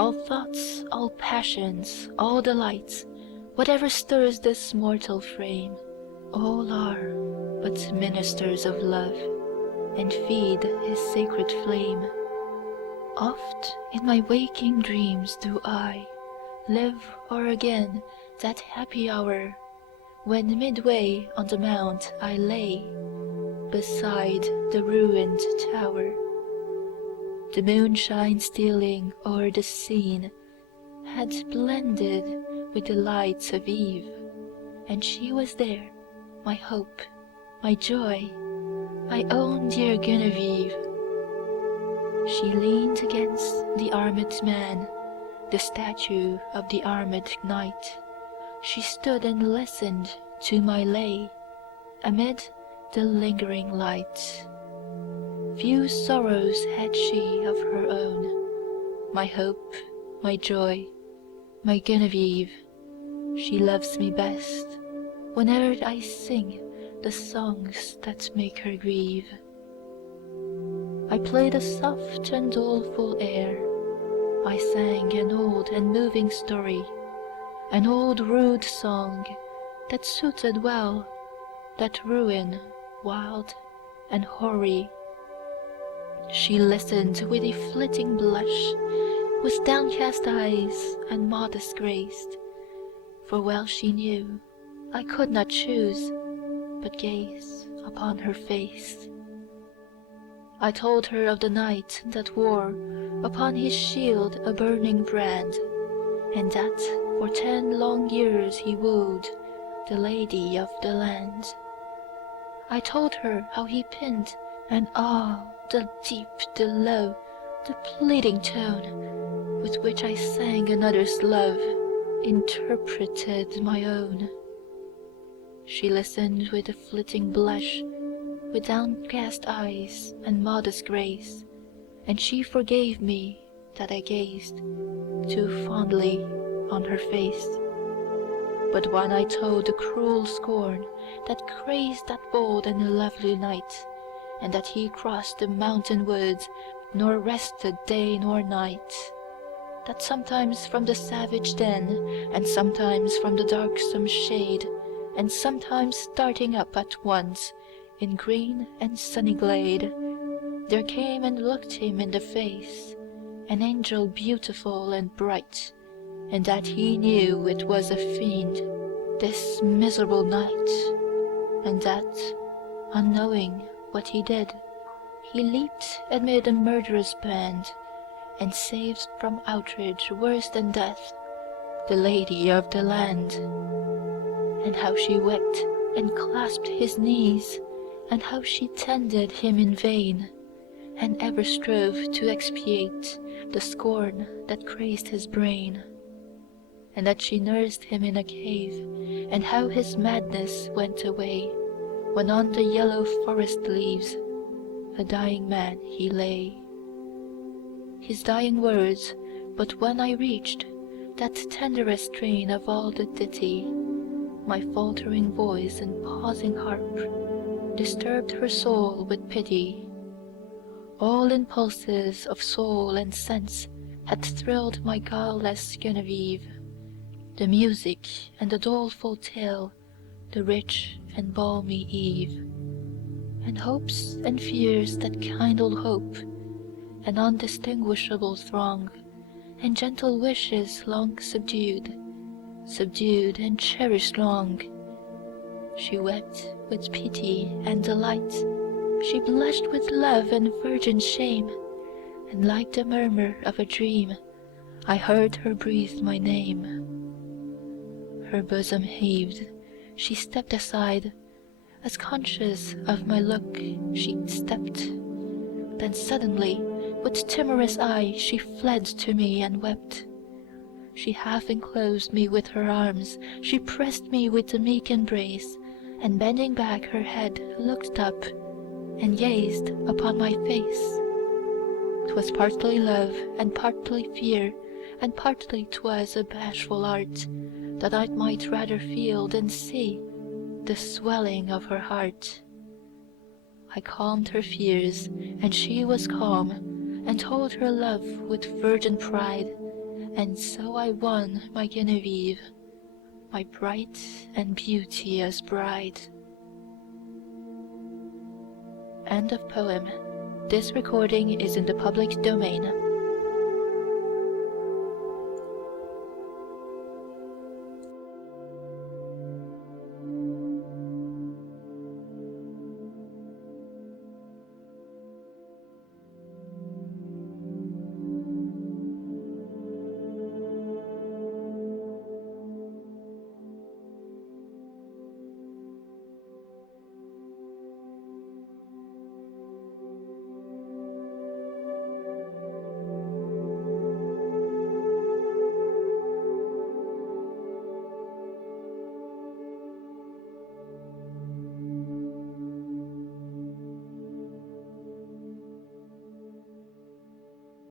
All thoughts, all passions, all delights, whatever stirs this mortal frame, all are but ministers of love, and feed his sacred flame. Oft in my waking dreams do I live o'er again that happy hour, when midway on the mount I lay, beside the ruined tower. The moonshine stealing o'er the scene had blended with the lights of eve, and she was there, my hope, my joy, my own dear Genevieve. She leaned against the armed man, the statue of the armed knight. She stood and listened to my lay, amid the lingering light. Few sorrows had she of her own, my hope, my joy, my Genevieve. She loves me best whene'er I sing the songs that make her grieve. I played a soft and doleful air, I sang an old and moving story, an old rude song that suited well that ruin wild and hoary. She listened with a flitting blush, with downcast eyes and modest grace, for well she knew I could not choose but gaze upon her face. I told her of the knight that wore upon his shield a burning brand, and that for 10 long years he wooed the lady of the land. I told her how he pinned, and the deep, the low, the pleading tone with which I sang another's love interpreted my own. She listened with a flitting blush, with downcast eyes and modest grace, and she forgave me that I gazed too fondly on her face. But when I told the cruel scorn that crazed that bold and lovely knight, and that he crossed the mountain woods, nor rested day nor night, that sometimes from the savage den, and sometimes from the darksome shade, and sometimes starting up at once in green and sunny glade, there came and looked him in the face an angel beautiful and bright, and that he knew it was a fiend, this miserable knight, and that, unknowing what he did, he leaped amid a murderous band, and saved from outrage worse than death the lady of the land. And how she wept and clasped his knees, and how she tended him in vain, and ever strove to expiate the scorn that crazed his brain, and that she nursed him in a cave, and how his madness went away when on the yellow forest leaves a dying man he lay. His dying words, but when I reached that tenderest strain of all the ditty, my faltering voice and pausing harp disturbed her soul with pity. All impulses of soul and sense had thrilled my guileless Genevieve, the music and the doleful tale, the rich and balmy eve, and hopes and fears that kindled hope, an undistinguishable throng, and gentle wishes long subdued and cherished long. She wept with pity and delight, she blushed with love and virgin shame, and like the murmur of a dream, I heard her breathe my name. Her bosom heaved, she stepped aside, as conscious of my look she stepped. Then suddenly, with timorous eye, she fled to me and wept. She half enclosed me with her arms, she pressed me with a meek embrace, and bending back her head looked up, and gazed upon my face. 'Twas partly love, and partly fear, and partly 'twas a bashful art, that I might rather feel than see the swelling of her heart. I calmed her fears, and she was calm, and told her love with virgin pride, and so I won my Genevieve, my bright and beauteous bride. End of poem. This recording is in the public domain.